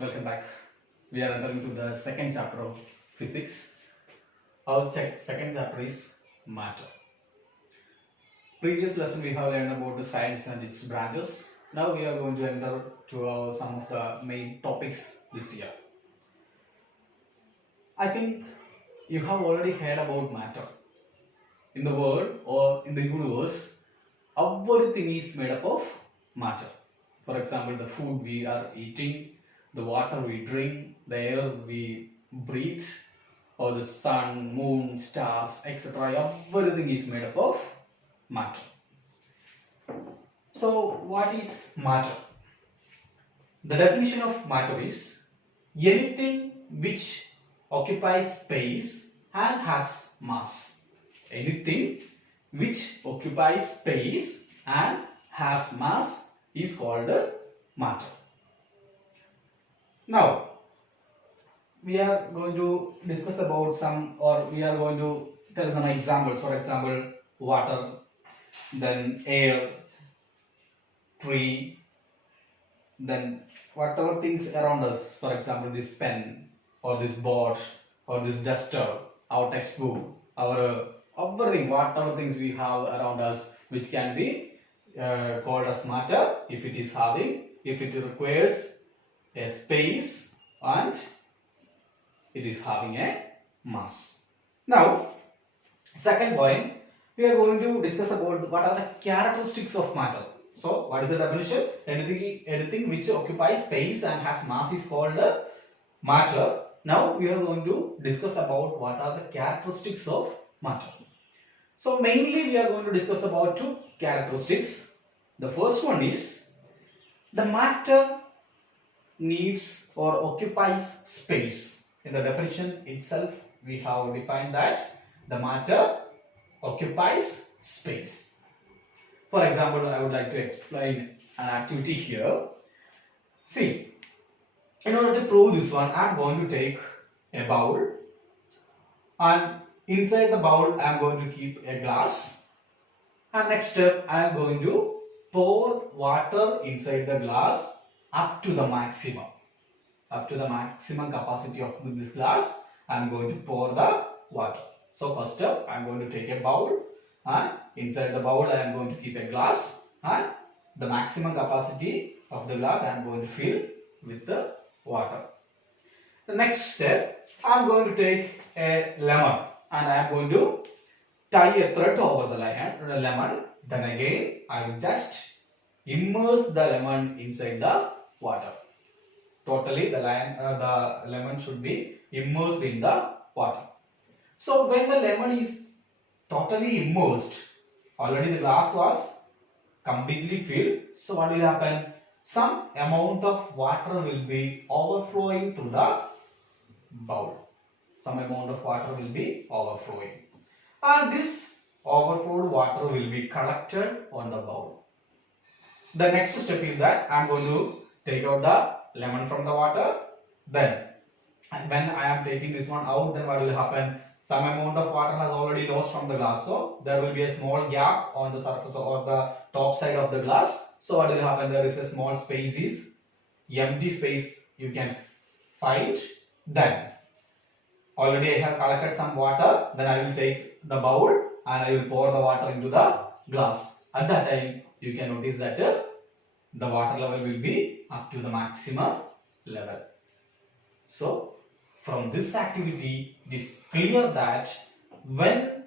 Welcome back. We are entering to the second chapter of physics. Our second chapter is matter. Previous lesson we have learned about the science and its branches. Now we are going to enter to some of the main topics this year. I think you have already heard about matter. In the world or in the universe, everything is made up of matter. For example, the food we are eating, the water we drink, the air we breathe, or the sun, moon, stars, etc. Everything is made up of matter. So, what is matter? The definition of matter is anything which occupies space and has mass. Anything which occupies space and has mass is called matter. Now, we are going to discuss about we are going to tell some examples. For example, water, then air, tree, then whatever things around us. For example, this pen or this board or this duster, our textbook, our everything, whatever things we have around us, which can be called as matter if it requires a space and it is having a mass. Now, second point, we are going to discuss about what are the characteristics of matter. So, what is the definition? Anything which occupies space and has mass is called matter. Now, we are going to discuss about what are the characteristics of matter. So, mainly we are going to discuss about two characteristics. The first one is the matter needs or occupies space. In the definition itself, we have defined that the matter occupies space. For example, I would like to explain an activity here. See, in order to prove this one, I am going to take a bowl, and inside the bowl I am going to keep a glass, and next step I am going to pour water inside the glass up to the maximum capacity of this glass. I am going to pour the water. So first step, I am going to take a bowl, and inside the bowl I am going to keep a glass, and the maximum capacity of the glass I am going to fill with the water. The next step, I am going to take a lemon, and I am going to tie a thread over the lemon. Then again I will just immerse the lemon inside the water. Totally the lemon should be immersed in the water. So when the lemon is totally immersed, already the glass was completely filled. So what will happen? Some amount of water will be overflowing through the bowl. Some amount of water will be overflowing. And this overflowed water will be collected on the bowl. The next step is that I am going to take out the lemon from the water. Then when I am taking this one out, then what will happen? Some amount of water has already lost from the glass, so there will be a small gap on the surface or the top side of the glass. So what will happen? There is a small space, empty space you can find. Then already I have collected some water. Then I will take the bowl and I will pour the water into the glass. At that time, you can notice that the water level will be up to the maximum level. So, from this activity, it is clear that when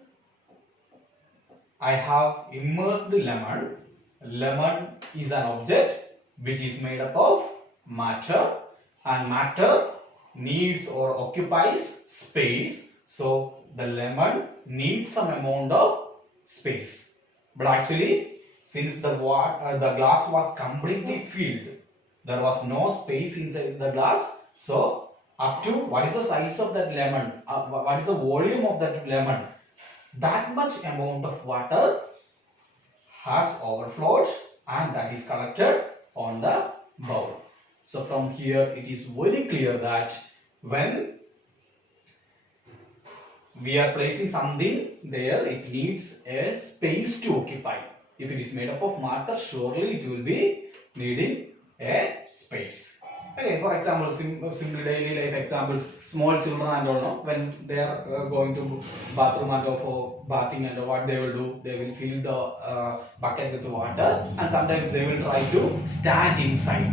I have immersed the lemon is an object which is made up of matter, and matter needs or occupies space. So, the lemon needs some amount of space. But actually, since the glass was completely filled, there was no space inside the glass. So, up to what is the size of that lemon, what is the volume of that lemon, that much amount of water has overflowed, and that is collected on the bowl. So from here it is very clear that when we are placing something there, it needs a space to occupy. If it is made up of matter, surely it will be needing a space. Okay, for example, simple daily life examples, small children and all, no, when they are going to bathroom and all for bathing and all, what they will do, they will fill the bucket with water, and sometimes they will try to stand inside.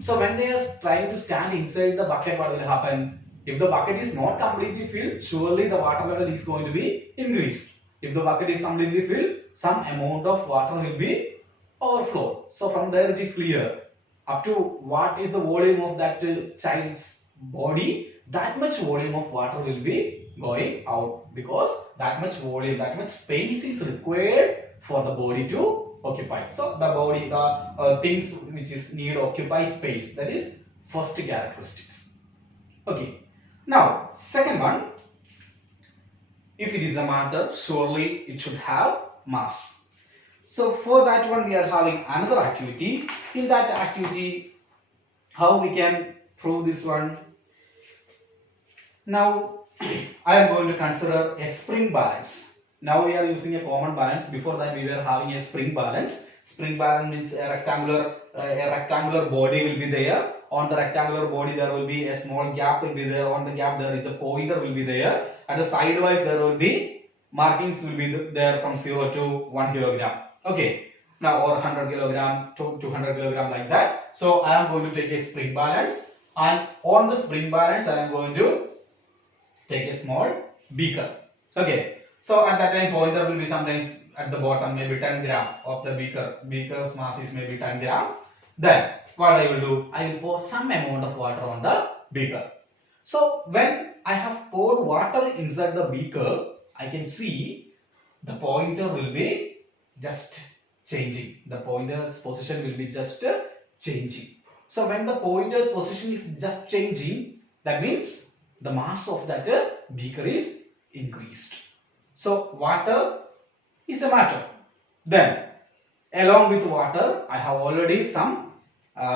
So when they are trying to stand inside the bucket, what will happen? If the bucket is not completely filled, surely the water level is going to be increased. If the bucket is completely filled, some amount of water will be overflow. So from there it is clear up to what is the volume of that child's body, that much volume of water will be going out, because that much volume, that much space is required for the body to occupy. So the body, the things which is need occupy space, that is first characteristics. Okay. Now second one, if it is a matter, surely it should have mass. So for that one we are having another activity. In that activity, how we can prove this one? Now I am going to consider a spring balance. Now we are using a common balance. Before that we were having a spring balance. Spring balance means a rectangular body will be there. On the rectangular body there will be a small gap will be there. On the gap there is a pointer will be there. And the sidewise there will be markings will be there from 0 to 1 kilogram. Okay. Now or 100 kilogram to 200 kilogram, like that. So I am going to take a spring balance, and on the spring balance I am going to take a small beaker. Okay. So at that time pointer will be sometimes at the bottom, maybe 10 gram of the beaker. Beaker's mass is maybe 10 gram. Then what I will do, I will pour some amount of water on the beaker. So when I have poured water inside the beaker, I can see the pointer will be just changing. The pointer's position will be just changing. So when the pointer's position is just changing, that means the mass of that beaker is increased. So water is a matter. Then along with water, I have already some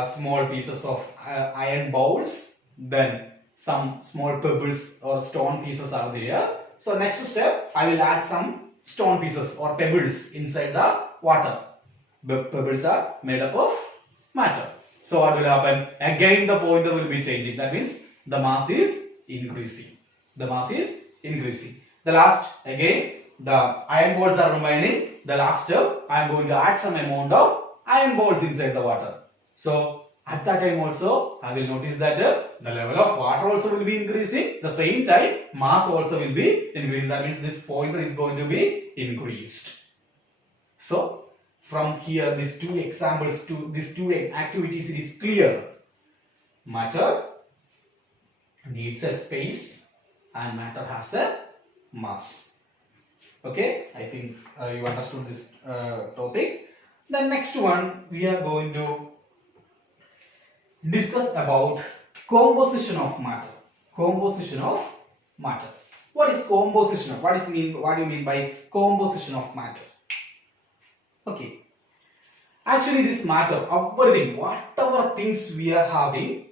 small pieces of iron bowls. Then some small pebbles or stone pieces are there. So next step, I will add some stone pieces or pebbles inside the water. The pebbles are made up of matter. So what will happen? Again the pointer will be changing. That means the mass is increasing. The mass is increasing. The last, again the iron balls are remaining. The last step, I am going to add some amount of iron balls inside the water. So at that time also, I will notice that the level of water also will be increasing. The same time, mass also will be increased. That means this pointer is going to be increased. So from here, these two examples, these two activities, it is clear. Matter needs a space and matter has a mass. Okay, I think you understood this topic. The next one, we are going to discuss about composition of matter. Composition of matter. What is composition? What do you mean by composition of matter? Okay. Actually, this matter, everything, whatever things we are having,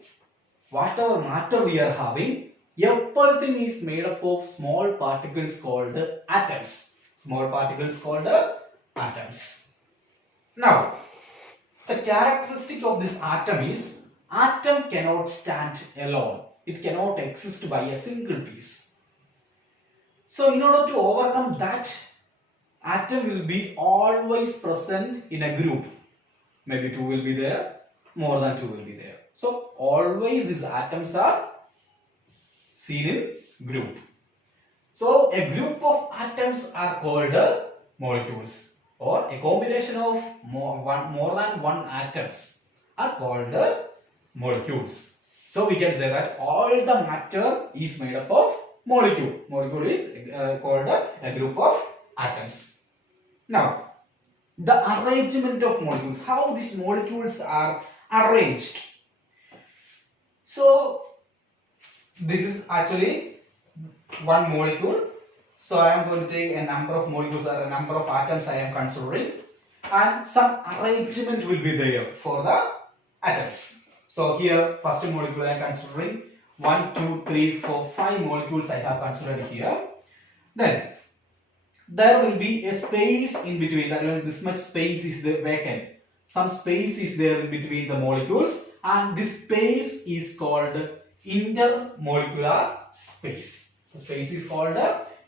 whatever matter we are having, everything is made up of small particles called atoms. Small particles called atoms. Now, the characteristic of this atom is, atom cannot stand alone. It cannot exist by a single piece. So in order to overcome that, atom will be always present in a group. Maybe 2 will be there, more than 2 will be there. So always these atoms are seen in group. So a group of atoms are called molecules, or a combination of more than one atoms are called molecules. So we can say that all the matter is made up of molecule. Molecule is called a group of atoms. Now, the arrangement of molecules, how these molecules are arranged. So this is actually one molecule. So I am going to take a number of molecules or a number of atoms I am considering, and some arrangement will be there for the atoms. So here first molecule I am considering 1, 2, 3, 4, 5 molecules I have considered here. Then there will be a space in between. That means this much space is vacant. Some space is there in between the molecules, and this space is called intermolecular space. The space is called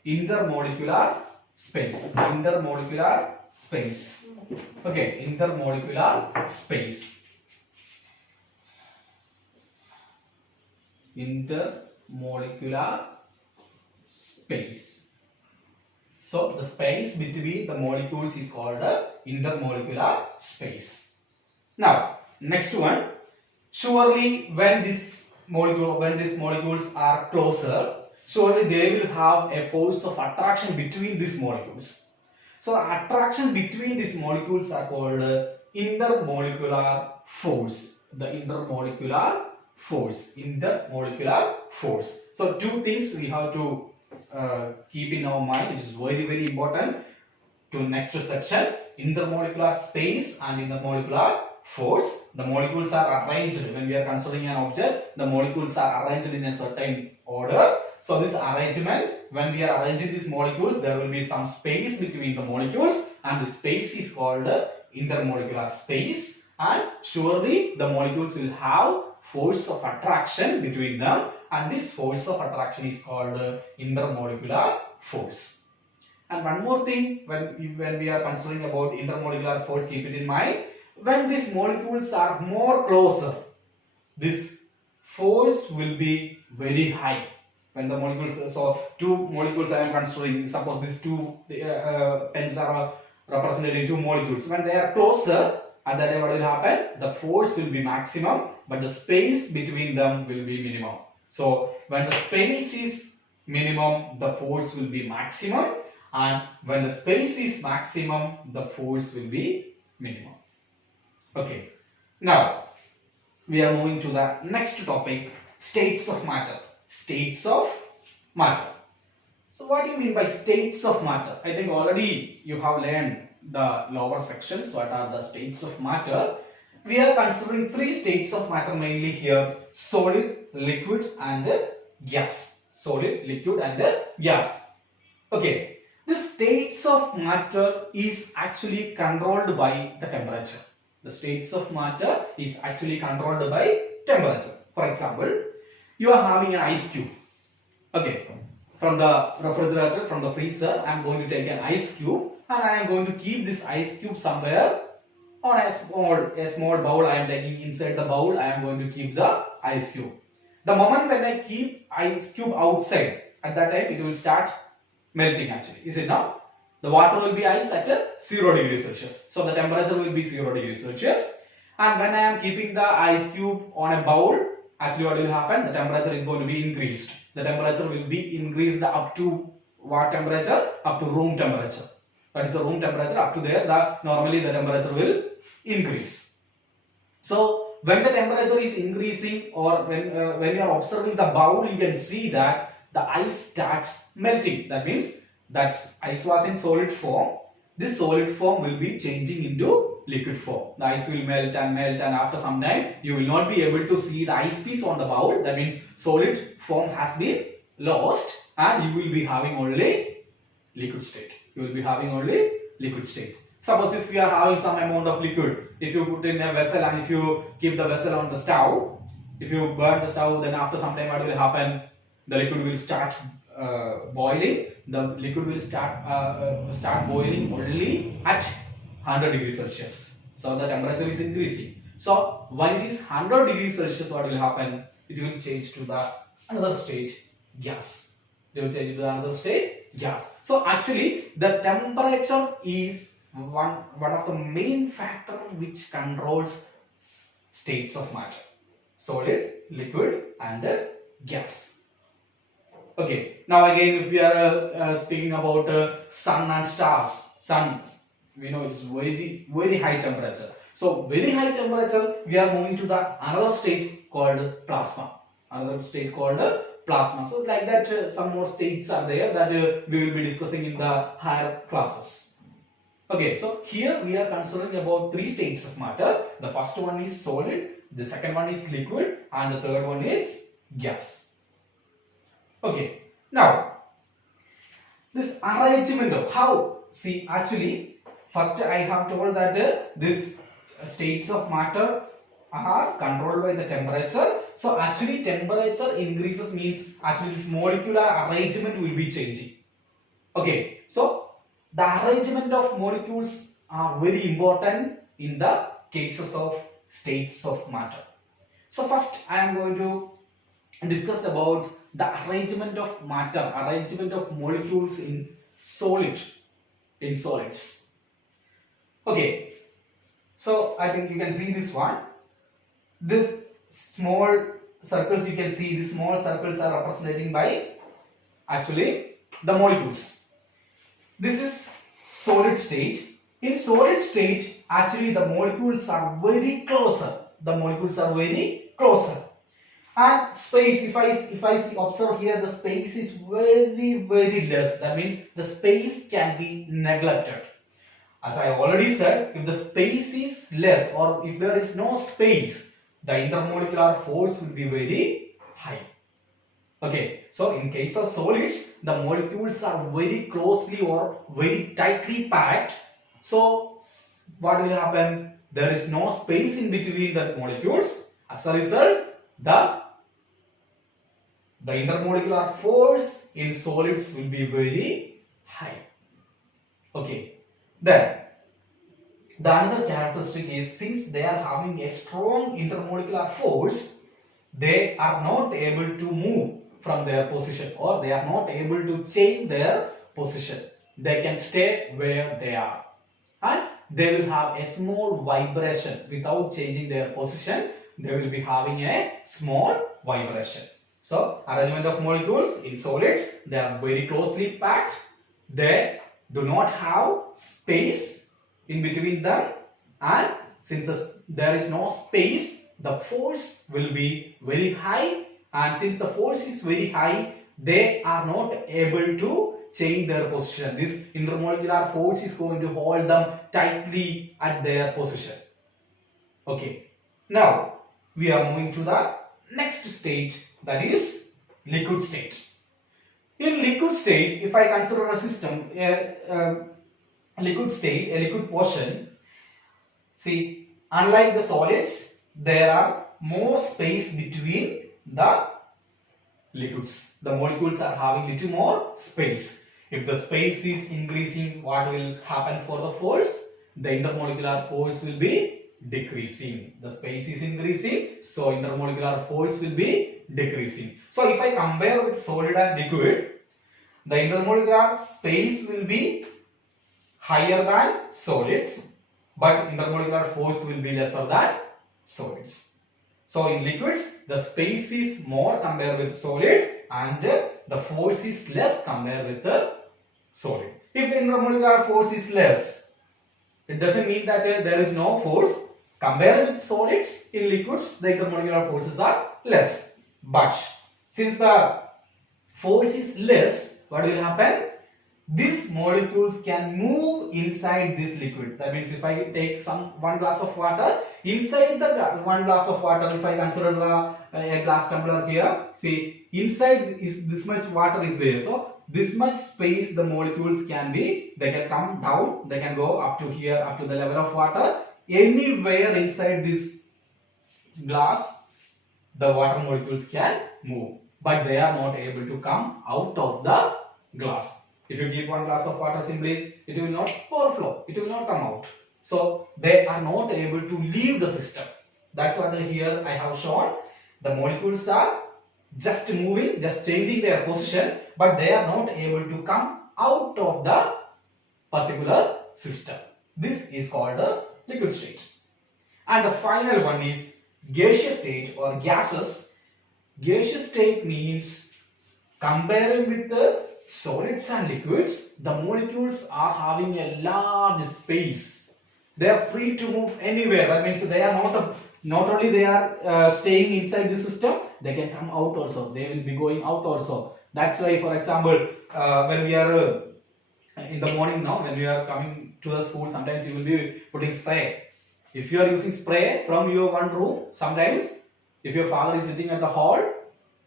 intermolecular space. Intermolecular space. Okay, intermolecular space. Intermolecular space. So the space between the molecules is called intermolecular space. Now, next one. Surely when these molecules are closer, surely they will have a force of attraction between these molecules. So the attraction between these molecules are called intermolecular force. The intermolecular force. Intermolecular force. So two things we have to keep in our mind. It is very important to next section. Intermolecular space and intermolecular force. The molecules are arranged when we are considering an object. The molecules are arranged in a certain order. So this arrangement, when we are arranging these molecules, there will be some space between the molecules, and the space is called intermolecular space. And surely the molecules will have force of attraction between them, and this force of attraction is called intermolecular force. And one more thing, when we are considering about intermolecular force, keep it in mind. When these molecules are more closer, this force will be very high. When the molecules, so two molecules I am considering, suppose these two pens are represented in two molecules. When they are closer, at that time what will happen? The force will be maximum, but the space between them will be minimum. So when the space is minimum, the force will be maximum, and when the space is maximum, the force will be minimum. Okay, now we are moving to the next topic, states of matter. States of matter. So what do you mean by states of matter? I think already you have learned the lower sections. What are the states of matter? We are considering three states of matter mainly here: solid, liquid and gas. Solid, liquid and gas. Okay, the states of matter is actually controlled by the temperature. The states of matter is actually controlled by temperature. For example, you are having an ice cube. Okay, from the refrigerator, from the freezer, I am going to take an ice cube and I am going to keep this ice cube somewhere on a small bowl. I am taking inside the bowl. I am going to keep the ice cube. The moment when I keep ice cube outside, at that time it will start melting actually. Is it not? The water will be ice at 0 degrees Celsius. So the temperature will be 0 degrees Celsius. And when I am keeping the ice cube on a bowl, actually what will happen? The temperature is going to be increased. The temperature will be increased up to what temperature? Up to room temperature. That is the room temperature. Up to there, normally the temperature will increase. So when the temperature is increasing, or when you are observing the bowl, you can see that the ice starts melting. That means that ice was in solid form. This solid form will be changing into liquid form. The ice will melt, and after some time you will not be able to see the ice piece on the bowl. That means solid form has been lost, and you will be having only liquid state. You will be having only liquid state. Suppose if you are having some amount of liquid, if you put in a vessel and if you keep the vessel on the stove, if you burn the stove, then after some time what will happen? The liquid will start boiling. The liquid will start boiling only at 100 degrees Celsius. So the temperature is increasing. So when it is 100 degrees Celsius, what will happen? It will change to the another state, gas. It will change to another state, gas. So actually the temperature is one of the main factors which controls states of matter: solid, liquid and gas. Okay, now again, if we are speaking about sun and stars, sun, we know it's very high temperature. So very high temperature, we are moving to the another state called plasma. Another state called plasma. So like that, some more states are there that we will be discussing in the higher classes. Okay, so here we are considering about three states of matter. The first one is solid, the second one is liquid, and the third one is gas. Okay, now this arrangement of how, see, actually first I have told that this states of matter are controlled by the temperature. So actually temperature increases means actually this molecular arrangement will be changing. Okay, so the arrangement of molecules are very important in the cases of states of matter. So first I am going to discuss about the arrangement of matter, arrangement of molecules in solids. Okay, so I think you can see this one. This small circles you can see, these small circles are representing by actually the molecules. This is solid state. In solid state, actually the molecules are very closer. The molecules are very closer. And space, if I observe here, the space is very less. That means the space can be neglected. As I already said, if the space is less or if there is no space, the intermolecular force will be very high. Okay, so in case of solids, the molecules are very closely or very tightly packed. So what will happen? There is no space in between the molecules. As a result, the intermolecular force in solids will be very high. Okay, then the another characteristic is, since they are having a strong intermolecular force, they are not able to move from their position, or they are not able to change their position. They can stay where they are, and they will have a small vibration without changing their position. They will be having a small vibration. So arrangement of molecules in solids, they are very closely packed. They do not have space in between them, and since there is no space, the force will be very high, and since the force is very high, they are not able to change their position. This intermolecular force is going to hold them tightly at their position. Okay, now we are moving to the next state, that is liquid state. In liquid state, if I consider a system, a liquid portion, see, unlike the solids, there are more space between the liquids. The molecules are having little more space. If the space is increasing, what will happen for the force? The intermolecular force will be decreasing. The space is increasing, so intermolecular force will be decreasing. So if I compare with solid and liquid, the intermolecular space will be higher than solids, but intermolecular force will be lesser than solids. So in liquids, the space is more compared with solid, and the force is less compared with the solid. If the intermolecular force is less, it doesn't mean that there is no force. Compared with solids, in liquids, the intermolecular forces are less. But since the force is less, what will happen? These molecules can move inside this liquid. That means if I take one glass of water, inside the one glass of water, if I consider a glass tumbler here, see, inside this much water is there. So this much space the molecules can be, they can come down, they can go up to here, up to the level of water. Anywhere inside this glass, the water molecules can move, but they are not able to come out of the glass. If you keep one glass of water, simply it will not overflow, it will not come out. So they are not able to leave the system. That's what here I have shown. The molecules are just moving, just changing their position, but they are not able to come out of the particular system. This is called the liquid state. And the final one is gaseous state or gases. Gaseous state means, comparing with the solids and liquids, the molecules are having a large space. They are free to move anywhere. That means they are not only they are staying inside the system, they can come out also. They will be going out also. That's why, for example, when we are in the morning now, when we are coming to the school, sometimes you will be putting spray. If you are using spray from your one room, sometimes if your father is sitting at the hall,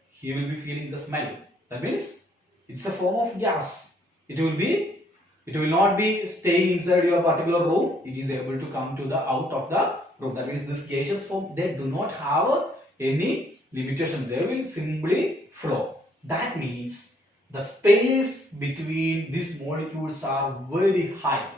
he will be feeling the smell. That means it's a form of gas. It will not be staying inside your particular room. It is able to come to the out of the proof. That means this gaseous form, they do not have any limitation. They will simply flow. That means the space between these molecules are very high.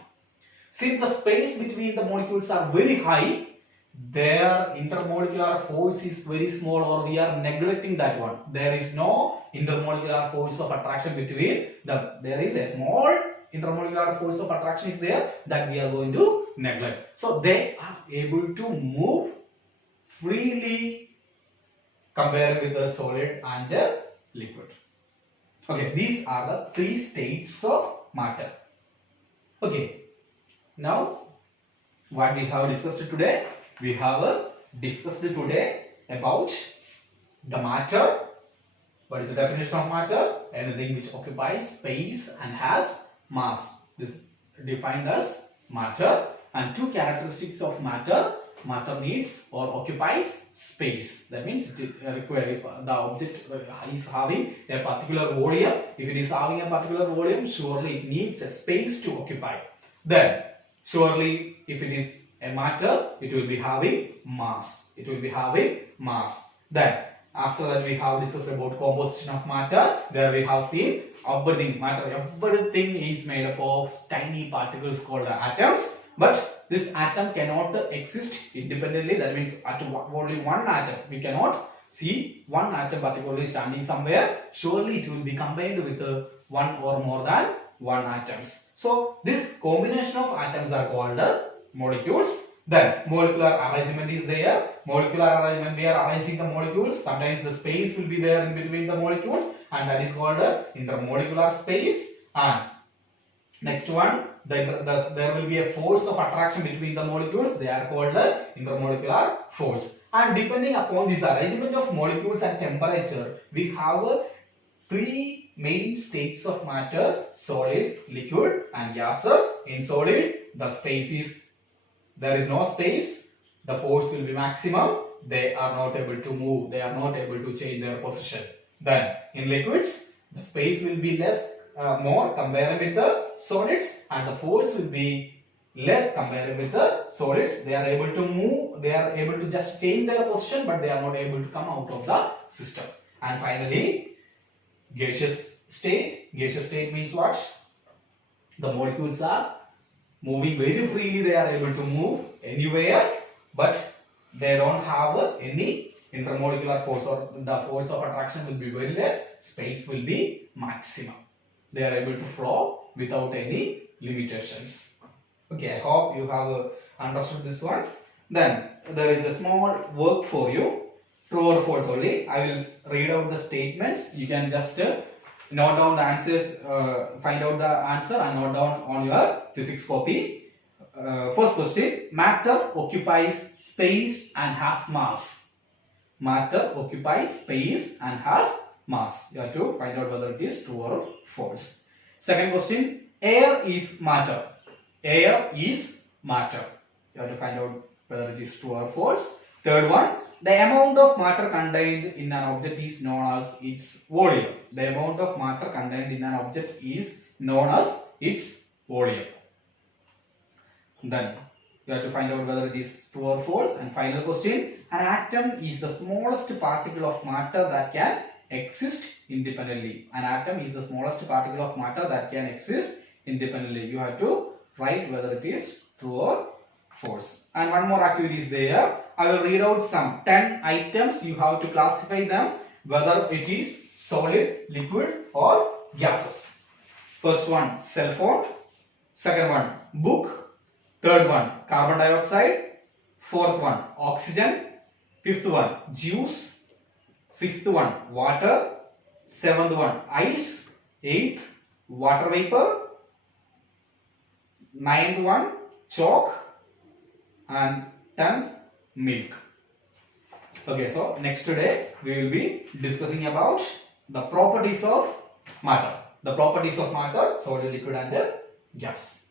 Since the space between the molecules are very high, their intermolecular force is very small, or we are neglecting that one. There is no intermolecular force of attraction between them. There is a small intermolecular force of attraction is there that we are going to neglect. So they are able to move freely compared with the solid and the liquid. Okay, these are the three states of matter. Okay. Now, what we have discussed today? We have discussed today about the matter. What is the definition of matter? Anything which occupies space and has mass. This is defined as matter. And two characteristics of matter. Matter needs or occupies space. That means it requires, if the object is having a particular volume. If it is having a particular volume, surely it needs a space to occupy. Then, surely, if it is a matter, it will be having mass. It will be having mass. Then, after that, we have discussed about composition of matter. There we have seen everything. Matter, everything is made up of tiny particles called atoms. But this atom cannot exist independently. That means at only one atom. We cannot see one atom particularly standing somewhere. Surely, it will be combined with one or more than one atoms. So this combination of atoms are called molecules. Then molecular arrangement is there. Molecular arrangement, we are arranging the molecules. Sometimes the space will be there in between the molecules, and that is called intermolecular space. And next one, there will be a force of attraction between the molecules. They are called intermolecular force. And depending upon this arrangement of molecules and temperature, we have three main states of matter: solid, liquid and gases. In solid, the space is, there is no space, the force will be maximum, they are not able to move, they are not able to change their position. Then in liquids, the space will be less, more compared with the solids, and the force will be less compared with the solids. They are able to move, they are able to just change their position, but they are not able to come out of the system. And finally, gaseous state. Gaseous state means what? The molecules are moving very freely. They are able to move anywhere, but they don't have any intermolecular force, or the force of attraction will be very less. Space will be maximum. They are able to flow without any limitations. Okay, I hope you have understood this one. Then there is a small work for you. True or false only. I will read out the statements. You can just note down the answers, find out the answer and note down on your physics copy. First question: matter occupies space and has mass. Matter occupies space and has mass. You have to find out whether it is true or false. Second question: air is matter. Air is matter. You have to find out whether it is true or false. Third one: the amount of matter contained in an object is known as its volume. The amount of matter contained in an object is known as its volume. Then you have to find out whether it is true or false. And final question: an atom is the smallest particle of matter that can exist independently. An atom is the smallest particle of matter that can exist independently. You have to write whether it is true or false. And one more activity is there. I will read out some 10 items. You have to classify them whether it is solid, liquid or gases. First one, cell phone. Second one, book. Third one, carbon dioxide. Fourth one, oxygen. Fifth one, juice. Sixth one, water. Seventh one, ice. Eighth, water vapor. Ninth one, chalk. And 10th, milk. Okay, so next today we will be discussing about the properties of matter. The properties of matter, solid, liquid and gas.